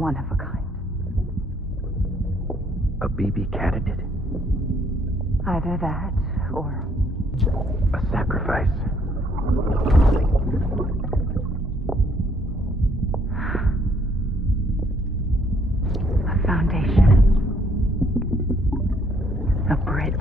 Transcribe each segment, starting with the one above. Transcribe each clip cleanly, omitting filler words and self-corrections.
one of a kind. A BB candidate? Either that, or a sacrifice. A foundation. A bridge.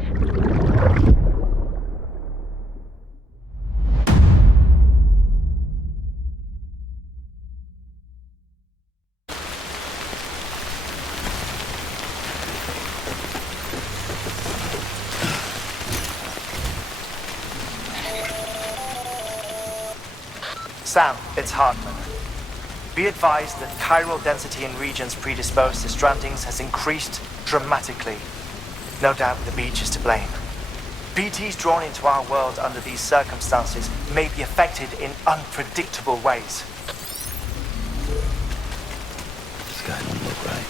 Sam, it's Hartman. Be advised that chiral density in regions predisposed to strandings has increased dramatically. No doubt the beach is to blame. BTs drawn into our world under these circumstances may be affected in unpredictable ways. This guy don't look right.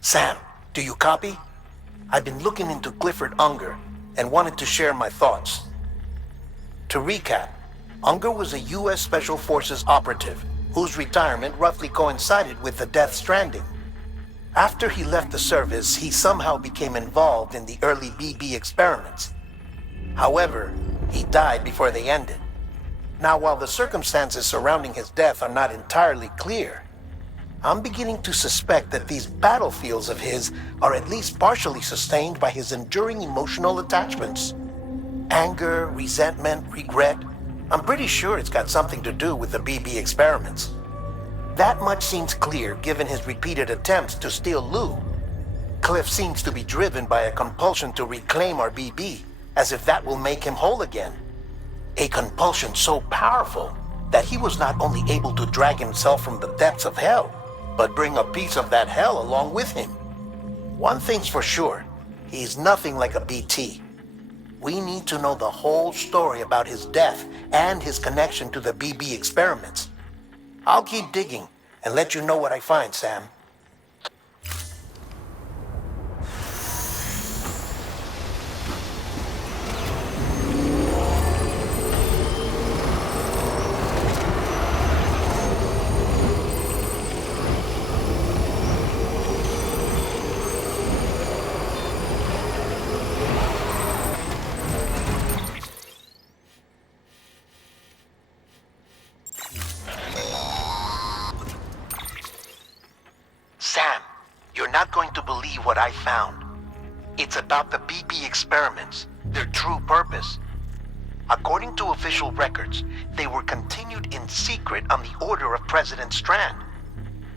Sam, do you copy? I've been looking into Clifford Unger and wanted to share my thoughts. To recap, Unger was a U.S. Special Forces operative whose retirement roughly coincided with the Death Stranding. After he left the service, he somehow became involved in the early BB experiments. However, he died before they ended. Now, while the circumstances surrounding his death are not entirely clear, I'm beginning to suspect that these battlefields of his are at least partially sustained by his enduring emotional attachments. Anger, resentment, regret. I'm pretty sure it's got something to do with the BB experiments. That much seems clear given his repeated attempts to steal Lou. Cliff seems to be driven by a compulsion to reclaim our BB, as if that will make him whole again. A compulsion so powerful that he was not only able to drag himself from the depths of hell, but bring a piece of that hell along with him. One thing's for sure, he's nothing like a BT. We need to know the whole story about his death and his connection to the BB experiments. I'll keep digging and let you know what I find, Sam. Sam, you're not going to believe what I found. It's about the BB experiments, their true purpose. According to official records, they were continued in secret on the order of President Strand,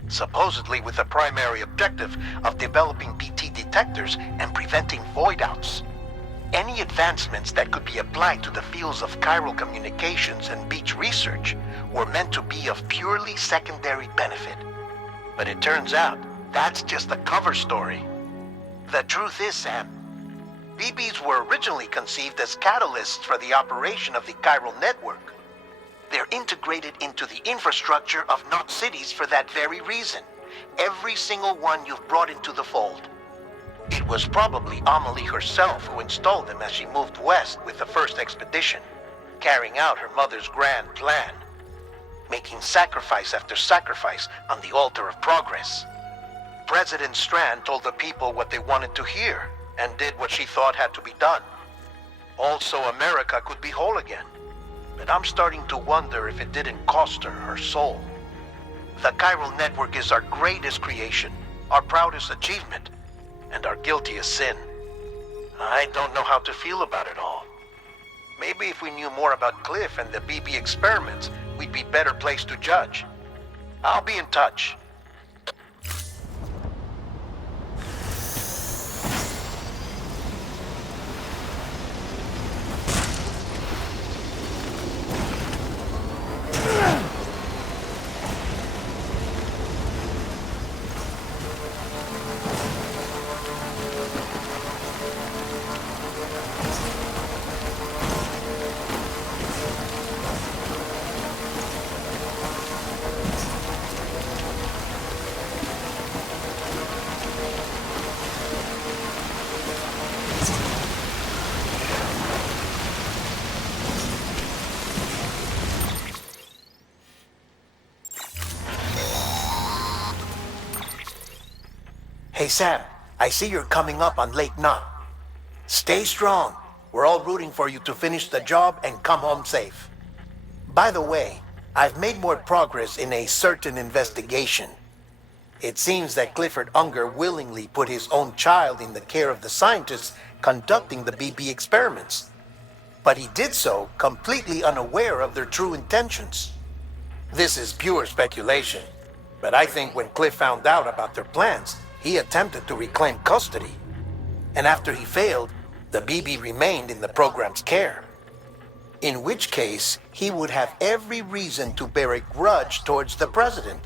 supposedly with the primary objective of developing BT detectors and preventing void-outs. Any advancements that could be applied to the fields of chiral communications and beach research were meant to be of purely secondary benefit. But it turns out, that's just a cover story. The truth is, Sam, BBs were originally conceived as catalysts for the operation of the chiral network. They're integrated into the infrastructure of Knot cities for that very reason. Every single one you've brought into the fold. It was probably Amelie herself who installed them as she moved west with the first expedition, carrying out her mother's grand plan, making sacrifice after sacrifice on the altar of progress. President Strand told the people what they wanted to hear and did what she thought had to be done. Also, America could be whole again. But I'm starting to wonder if it didn't cost her soul. The chiral network is our greatest creation, our proudest achievement, and our guiltiest sin. I don't know how to feel about it all. Maybe if we knew more about Cliff and the BB experiments, we'd be better placed to judge. I'll be in touch. Hey Sam, I see you're coming up on Lake Knot. Stay strong. We're all rooting for you to finish the job and come home safe. By the way, I've made more progress in a certain investigation. It seems that Clifford Unger willingly put his own child in the care of the scientists conducting the BB experiments. But he did so completely unaware of their true intentions. This is pure speculation, but I think when Cliff found out about their plans, he attempted to reclaim custody. And after he failed, the BB remained in the program's care. In which case, he would have every reason to bear a grudge towards the president,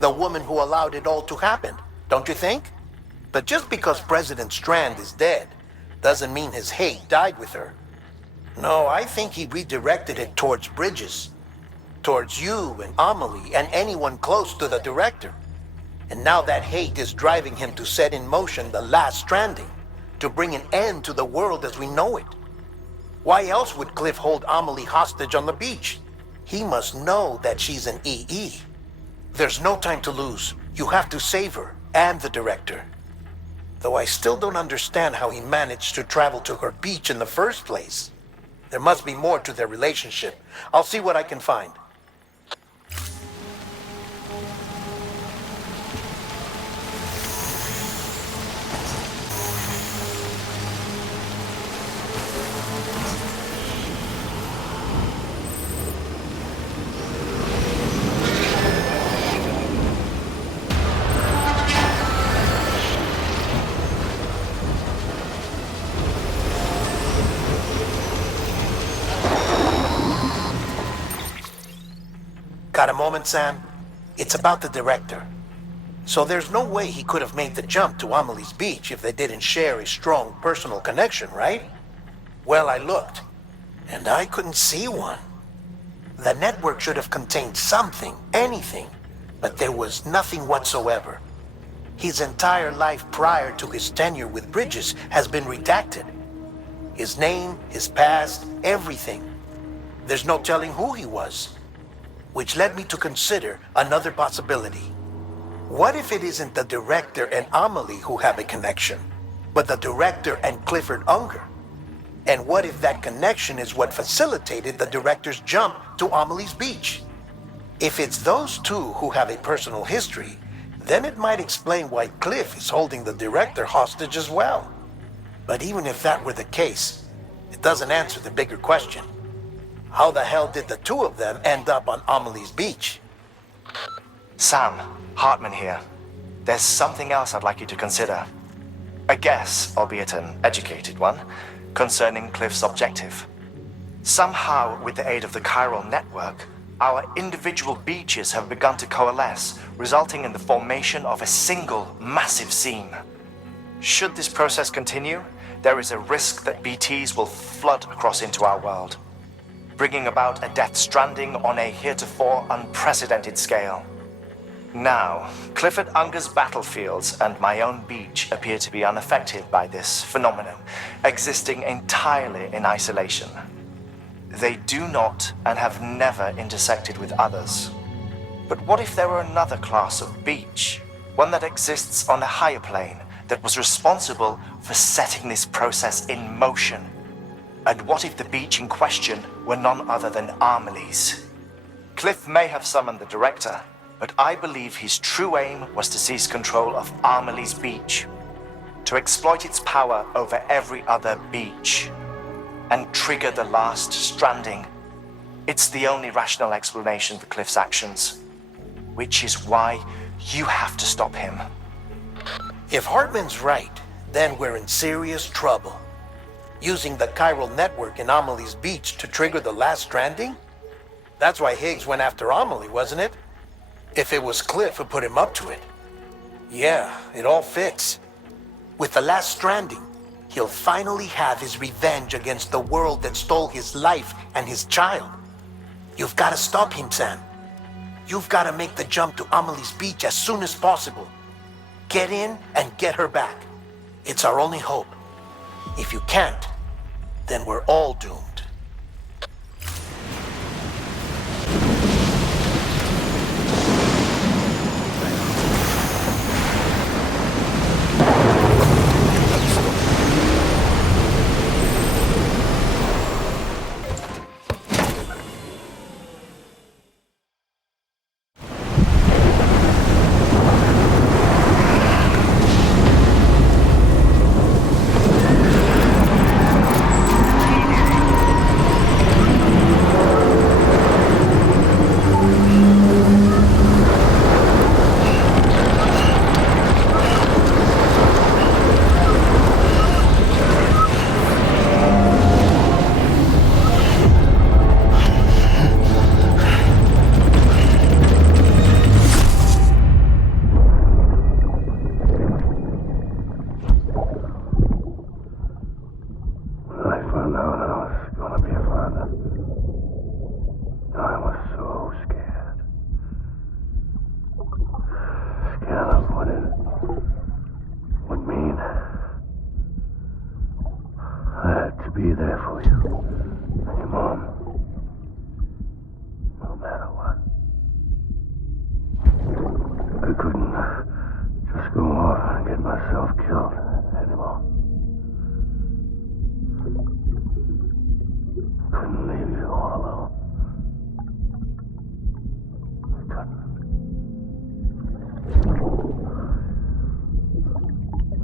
the woman who allowed it all to happen, don't you think? But just because President Strand is dead, doesn't mean his hate died with her. No, I think he redirected it towards Bridges, towards you and Amelie and anyone close to the director. And now that hate is driving him to set in motion the last Stranding, to bring an end to the world as we know it. Why else would Cliff hold Amelie hostage on the beach? He must know that she's an EE. There's no time to lose. You have to save her and the director. Though I still don't understand how he managed to travel to her beach in the first place. There must be more to their relationship. I'll see what I can find. Got a moment, Sam? It's about the director. So there's no way he could have made the jump to Amelie's beach if they didn't share a strong personal connection, right? Well, I looked, and I couldn't see one. The network should have contained something, anything, but there was nothing whatsoever. His entire life prior to his tenure with Bridges has been redacted. His name, his past, everything. There's no telling who he was. Which led me to consider another possibility. What if it isn't the director and Amelie who have a connection, but the director and Clifford Unger? And what if that connection is what facilitated the director's jump to Amelie's beach? If it's those two who have a personal history, then it might explain why Cliff is holding the director hostage as well. But even if that were the case, it doesn't answer the bigger question. How the hell did the two of them end up on Amelie's beach? Sam, Hartman here. There's something else I'd like you to consider. A guess, albeit an educated one, concerning Cliff's objective. Somehow, with the aid of the chiral network, our individual beaches have begun to coalesce, resulting in the formation of a single massive seam. Should this process continue, there is a risk that BTs will flood across into our world, bringing about a death stranding on a heretofore unprecedented scale. Now, Clifford Unger's battlefields and my own beach appear to be unaffected by this phenomenon, existing entirely in isolation. They do not and have never intersected with others. But what if there were another class of beach, one that exists on a higher plane, that was responsible for setting this process in motion? And what if the beach in question were none other than Amelie's? Cliff may have summoned the director, but I believe his true aim was to seize control of Amelie's beach, to exploit its power over every other beach, and trigger the last stranding. It's the only rational explanation for Cliff's actions, which is why you have to stop him. If Hartman's right, then we're in serious trouble. Using the chiral network in Amelie's beach to trigger the last stranding? That's why Higgs went after Amelie, wasn't it? If it was Cliff who put him up to it. Yeah, it all fits. With the last stranding, he'll finally have his revenge against the world that stole his life and his child. You've got to stop him, Sam. You've got to make the jump to Amelie's beach as soon as possible. Get in and get her back. It's our only hope. If you can't, then we're all doomed. I couldn't just go off and get myself killed anymore. Couldn't leave you all alone. I couldn't.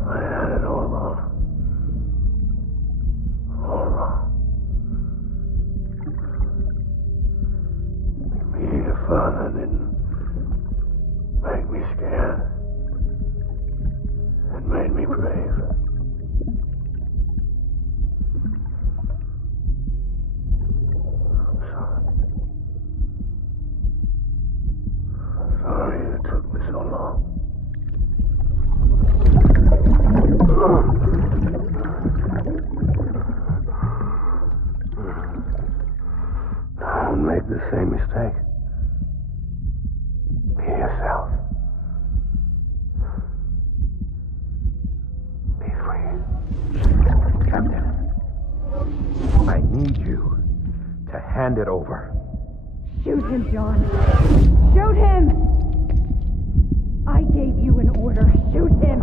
I had it all wrong. All wrong. Being a father didn't make me scared. It made me brave. I'm sorry. I'm sorry it took me so long. Don't make the same mistake. Be yourself. Be free. Captain, I need you to hand it over. Shoot him, John. Shoot him! I gave you an order. Shoot him!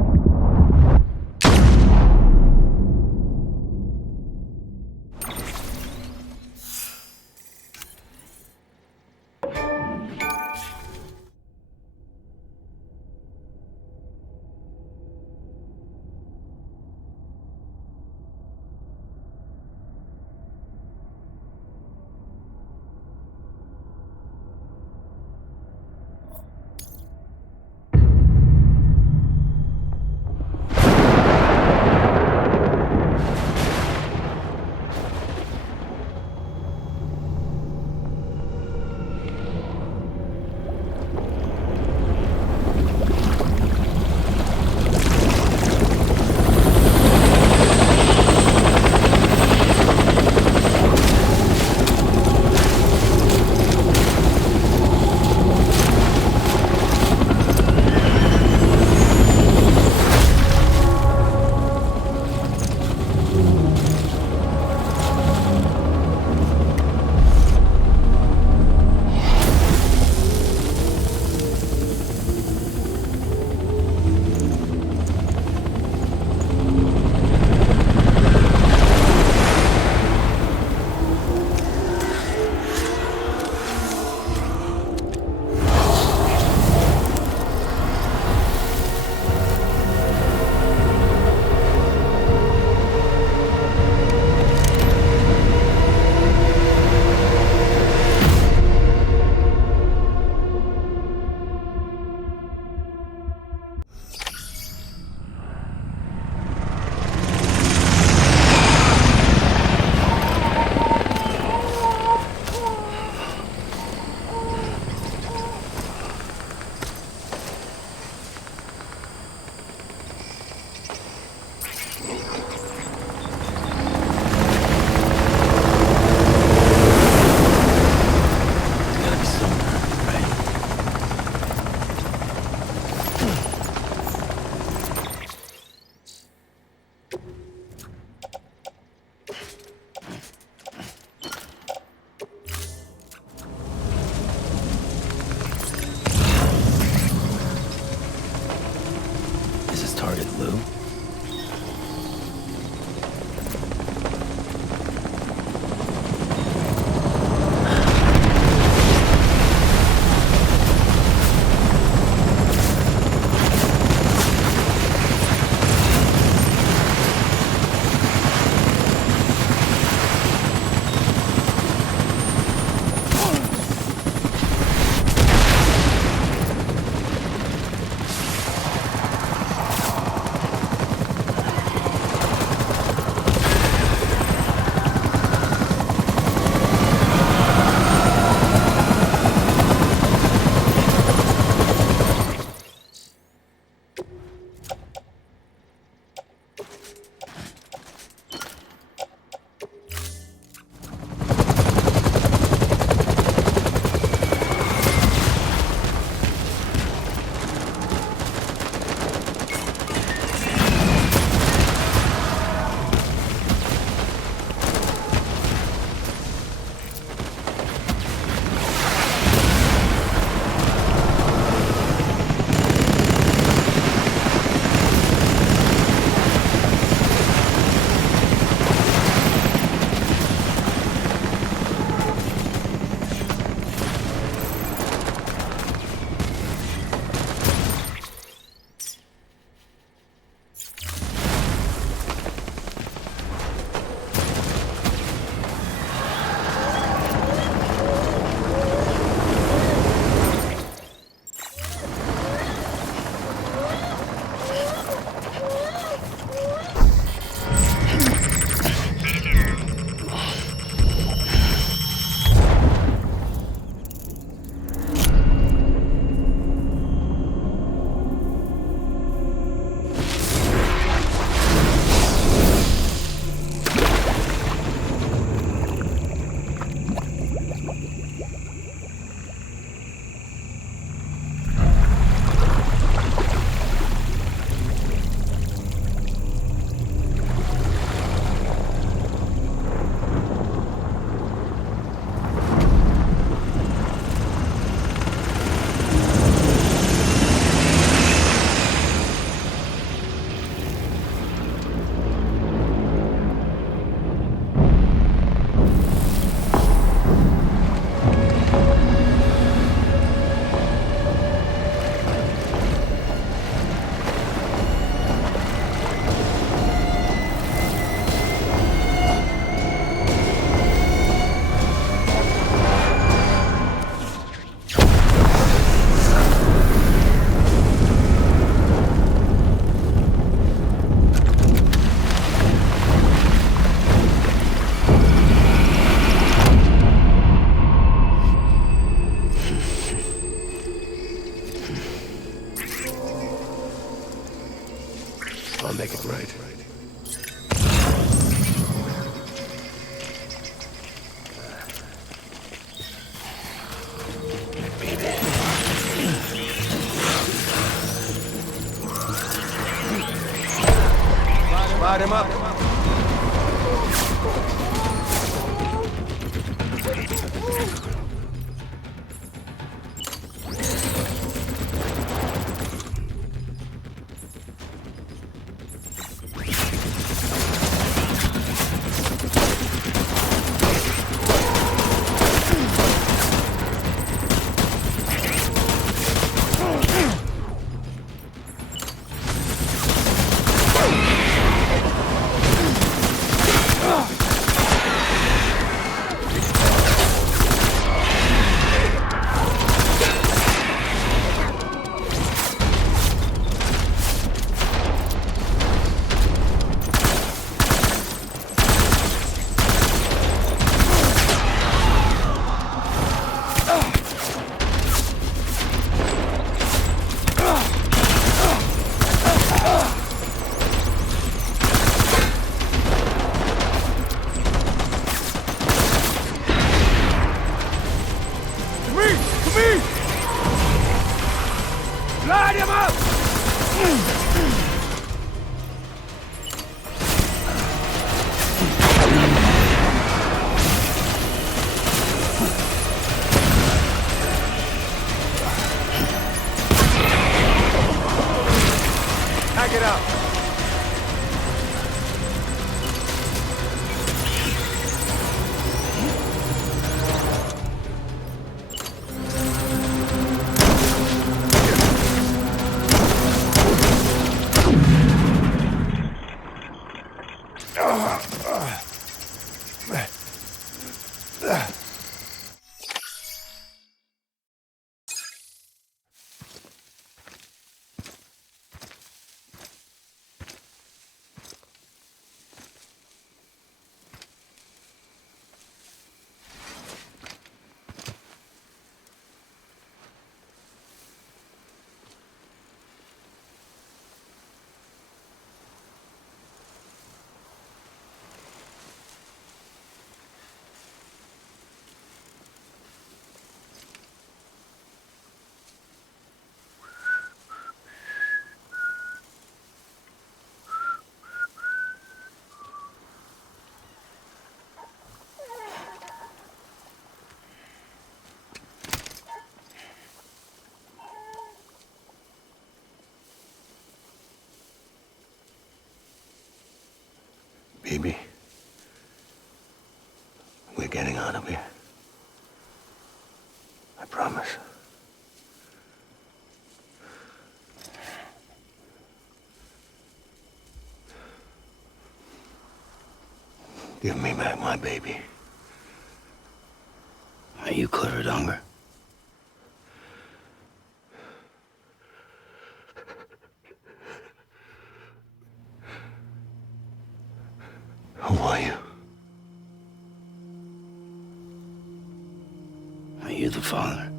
I'll make it right. Light him up. Light him up! Hack it up! Baby, we're getting out of here. I promise. Give me back my baby. Are you cleared, Unger? Who are you? Are you the father?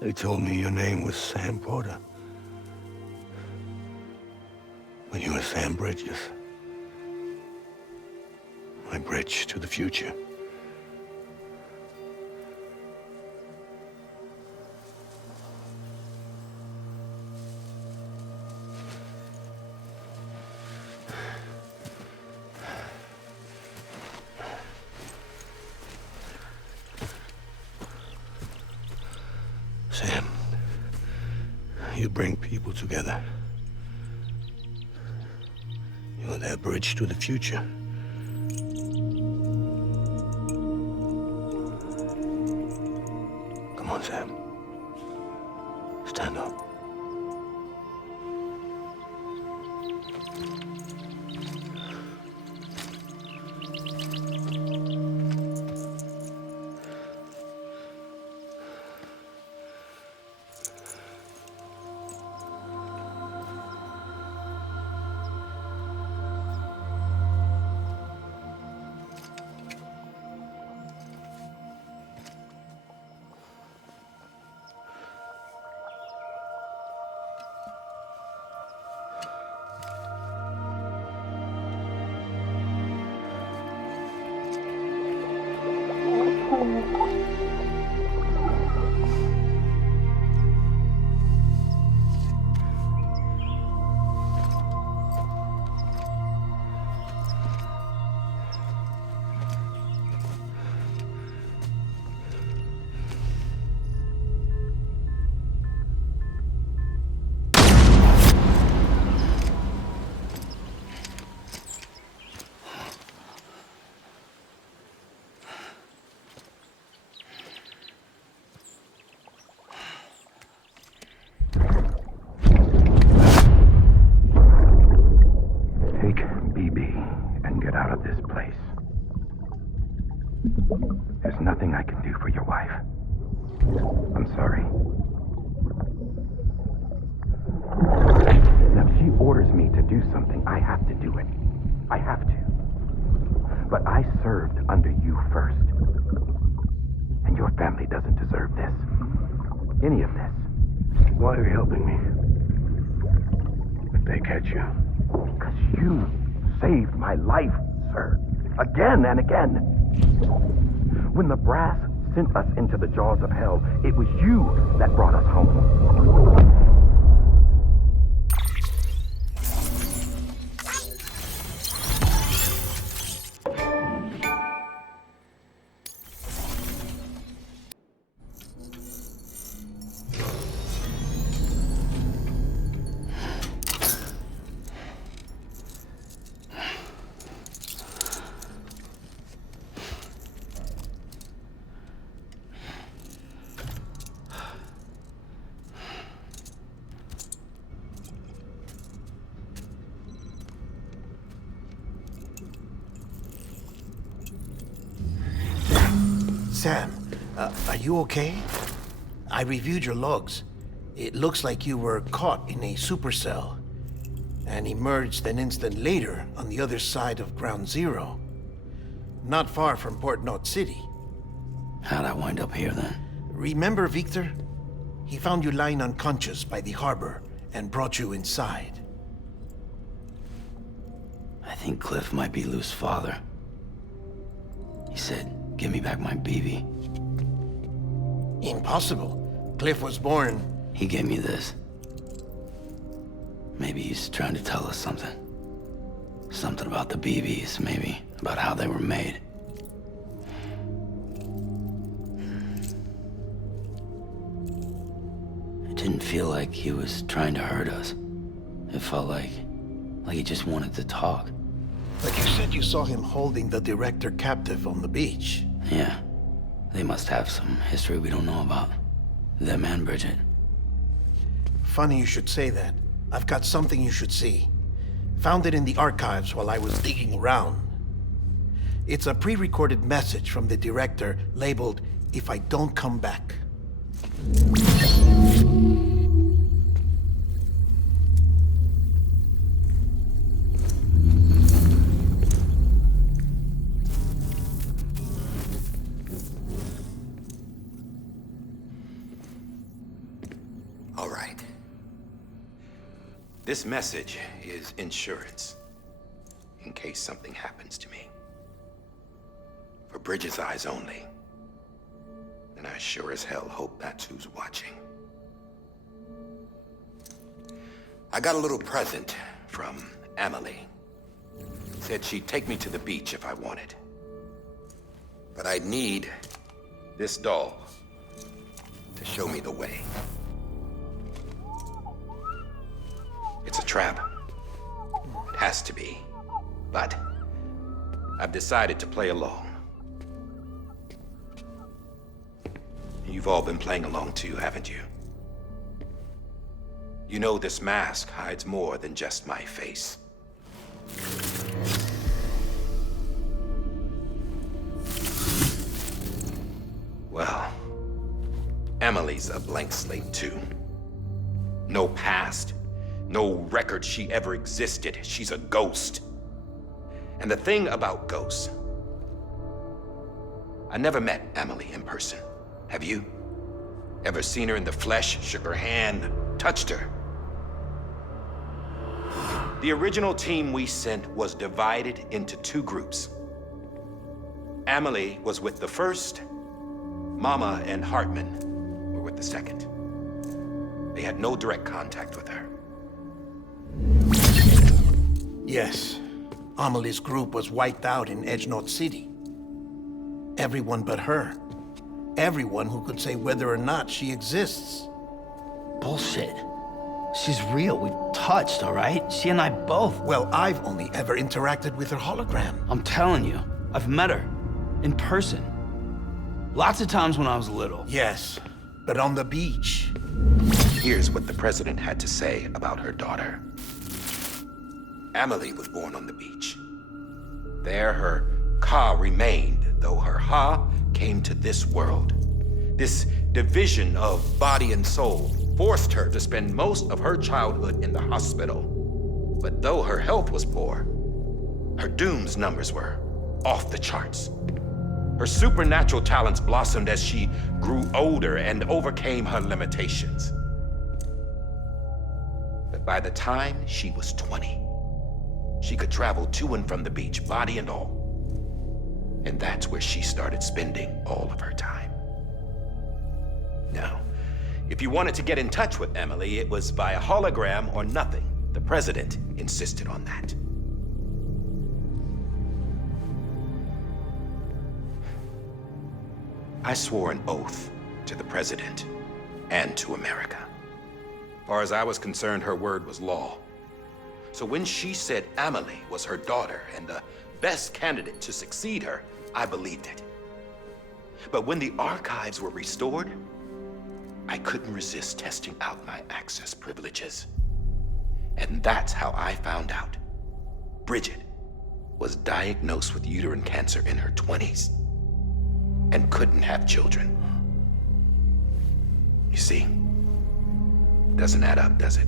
They told me your name was Sam Porter. But you were Sam Bridges. My bridge to the future. Sam, you bring people together. You're their bridge to the future. Come on, Sam. Take BB and get out of this place. There's nothing I can do for your wife. I'm sorry. Now, if she orders me to do something, I have to do it. I have to. But I served under you first. And your family doesn't deserve this. Any of this. Why are you helping me? If they catch you. Because you saved my life, sir. Again and again. When the brass sent us into the jaws of hell, it was you that brought us home. Sam, are you okay? I reviewed your logs. It looks like you were caught in a supercell and emerged an instant later on the other side of Ground Zero. Not far from Port Knot City. How'd I wind up here then? Remember Victor? He found you lying unconscious by the harbor and brought you inside. I think Cliff might be Lou's father. He said, "Give me back my BB." Impossible. Cliff was born... He gave me this. Maybe he's trying to tell us something. Something about the BBs, maybe. About how they were made. It didn't feel like he was trying to hurt us. It felt like he just wanted to talk. But you said you saw him holding the director captive on the beach. Yeah. They must have some history we don't know about. Them and Bridget. Funny you should say that. I've got something you should see. Found it in the archives while I was digging around. It's a pre-recorded message from the director labeled, "If I don't come back." All right. This message is insurance, in case something happens to me. For Bridget's eyes only. And I sure as hell hope that's who's watching. I got a little present from Emily. Said she'd take me to the beach if I wanted. But I'd need this doll to show me the way. It's a trap. It has to be. But I've decided to play along. You've all been playing along too, haven't you? You know this mask hides more than just my face. Well, Emily's a blank slate too. No past. No record she ever existed. She's a ghost. And the thing about ghosts, I never met Emily in person. Have you? Ever seen her in the flesh, shook her hand, touched her? The original team we sent was divided into two groups. Emily was with the first, Mama and Hartman were with the second. They had no direct contact with her. Yes. Amelie's group was wiped out in Edgenorth City. Everyone but her. Everyone who could say whether or not she exists. Bullshit. She's real. We've touched, all right? She and I both. Well, I've only ever interacted with her hologram. I'm telling you, I've met her. In person. Lots of times when I was little. Yes, but on the beach. Here's what the president had to say about her daughter. Amelie was born on the beach. There her Ka remained, though her Ha came to this world. This division of body and soul forced her to spend most of her childhood in the hospital. But though her health was poor, her Doom's numbers were off the charts. Her supernatural talents blossomed as she grew older and overcame her limitations. But by the time she was 20, she could travel to and from the beach, body and all. And that's where she started spending all of her time. Now, if you wanted to get in touch with Emily, it was via hologram or nothing. The president insisted on that. I swore an oath to the president and to America. As far as I was concerned, her word was law. So when she said Amelie was her daughter and the best candidate to succeed her, I believed it. But when the archives were restored, I couldn't resist testing out my access privileges. And that's how I found out Bridget was diagnosed with uterine cancer in her 20s and couldn't have children. You see, doesn't add up, does it?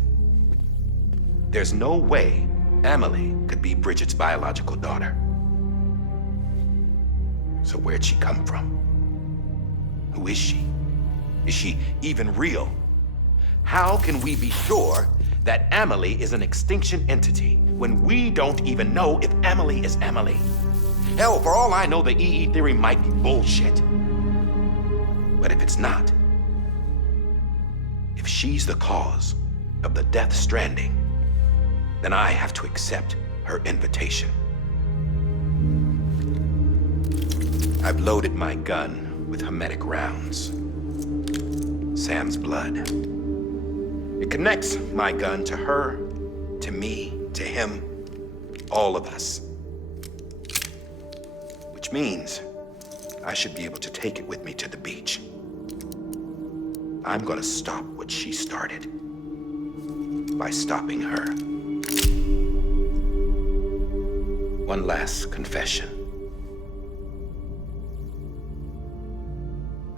There's no way Amelie could be Bridget's biological daughter. So where'd she come from? Who is she? Is she even real? How can we be sure that Amelie is an extinction entity when we don't even know if Amelie is Amelie? Hell, for all I know, the EE theory might be bullshit. But if it's not, if she's the cause of the death stranding, then I have to accept her invitation. I've loaded my gun with hermetic rounds. Sam's blood. It connects my gun to her, to me, to him, all of us. Which means I should be able to take it with me to the beach. I'm gonna stop what she started by stopping her. One last confession.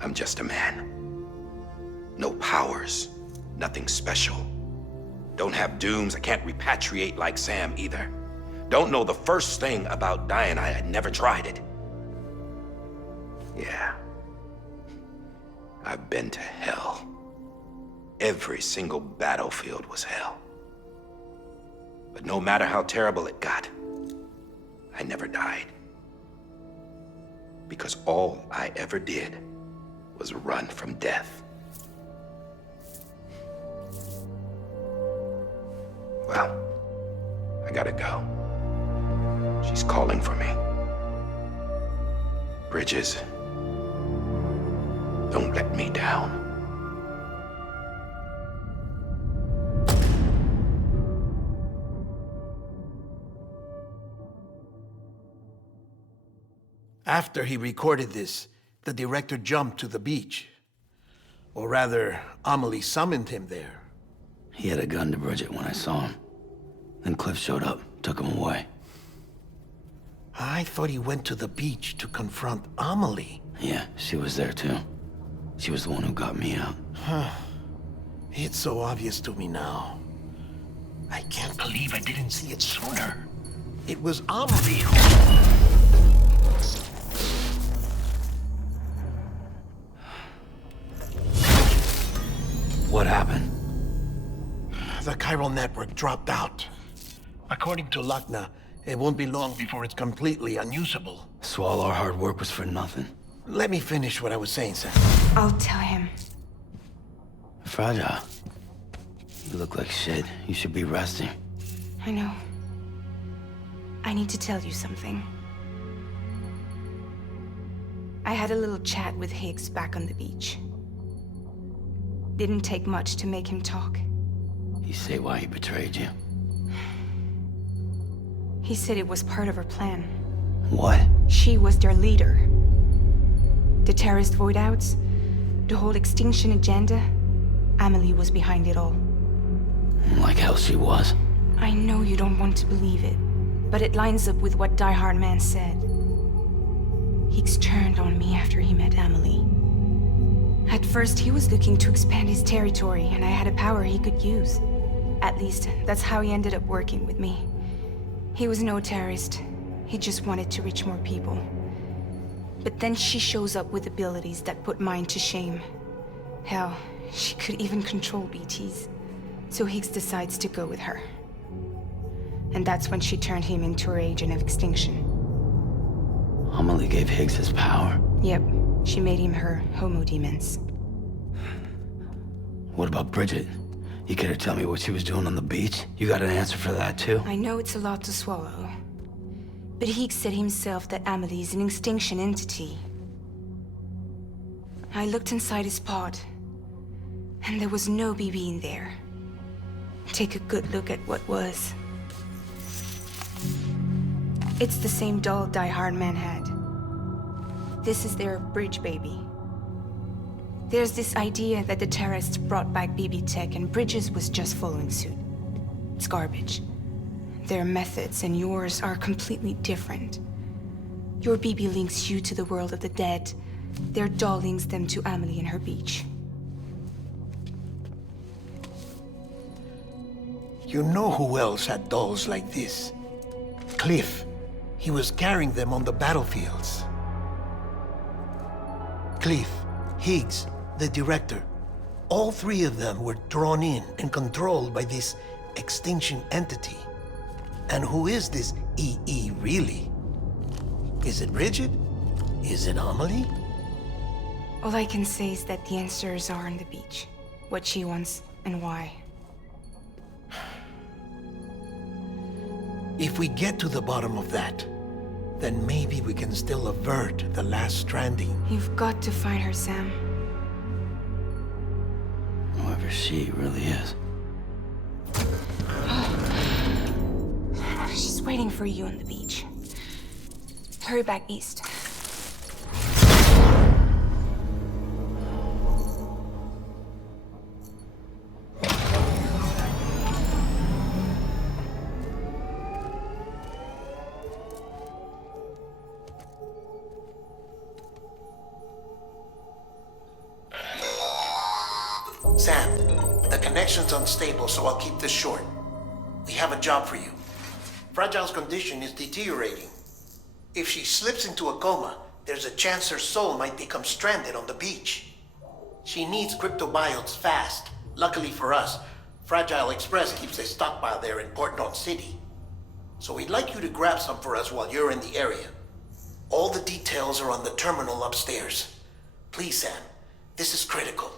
I'm just a man. No powers, nothing special. Don't have dooms, I can't repatriate like Sam either. Don't know the first thing about dying, I had never tried it. Yeah. I've been to hell. Every single battlefield was hell. But no matter how terrible it got, I never died. Because all I ever did was run from death. Well, I gotta go. She's calling for me. Bridges, don't let me down. After he recorded this, the director jumped to the beach. Or rather, Amelie summoned him there. He had a gun to Bridget when I saw him. Then Cliff showed up, took him away. I thought he went to the beach to confront Amelie. Yeah, she was there too. She was the one who got me out. It's so obvious to me now. I can't believe I didn't see it sooner. It was Amelie who... What happened? The chiral network dropped out. According to Lachna, it won't be long before it's completely unusable. So all our hard work was for nothing. Let me finish what I was saying, Sam. I'll tell him. Fragile. You look like shit. You should be resting. I know. I need to tell you something. I had a little chat with Higgs back on the beach. Didn't take much to make him talk. You say why he betrayed you? He said it was part of her plan. What? She was their leader. The terrorist void outs, the whole extinction agenda, Amelie was behind it all. Like hell she was. I know you don't want to believe it, but it lines up with what Die Hard Man said. Higgs turned on me after he met Amelie. At first, he was looking to expand his territory, and I had a power he could use. At least, that's how he ended up working with me. He was no terrorist. He just wanted to reach more people. But then she shows up with abilities that put mine to shame. Hell, she could even control BTs. So Higgs decides to go with her. And that's when she turned him into her agent of extinction. Amelie gave Higgs his power. Yep, she made him her homo demons. What about Bridget? You care to tell me what she was doing on the beach? You got an answer for that too? I know it's a lot to swallow. But Higgs said himself that Amelie is an extinction entity. I looked inside his pod, and there was no BB in there. Take a good look at what was. It's the same doll Die Hard Man had. This is their bridge baby. There's this idea that the terrorists brought back BB tech and Bridges was just following suit. It's garbage. Their methods and yours are completely different. Your BB links you to the world of the dead. Their doll links them to Amelie and her beach. You know who else had dolls like this? Cliff. He was carrying them on the battlefields. Cliff, Higgs, the director. All three of them were drawn in and controlled by this extinction entity. And who is this EE really? Is it Bridget? Is it Amelie? All I can say is that the answers are on the beach. What she wants and why. If we get to the bottom of that, then maybe we can still avert the last stranding. You've got to find her, Sam. Whoever she really is. She's waiting for you on the beach. Hurry back east. Sam, the connection's unstable, so I'll keep this short. We have a job for you. Fragile's condition is deteriorating. If she slips into a coma, there's a chance her soul might become stranded on the beach. She needs cryptobiotes fast. Luckily for us, Fragile Express keeps a stockpile there in Port North City. So we'd like you to grab some for us while you're in the area. All the details are on the terminal upstairs. Please, Sam, this is critical.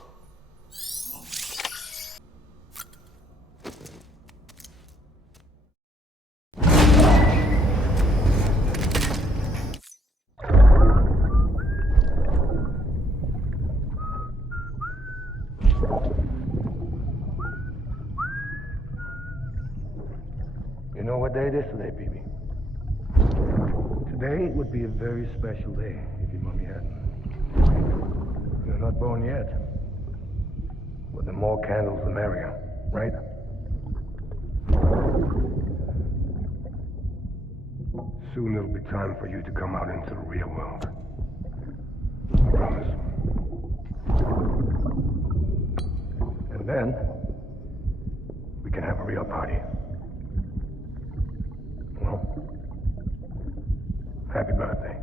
You know what day it is today, BB? Today would be a very special day if your mommy hadn't. You're not born yet. But the more candles, the merrier, right? Soon it'll be time for you to come out into the real world. I promise. And then, we can have a real party. Well, happy birthday.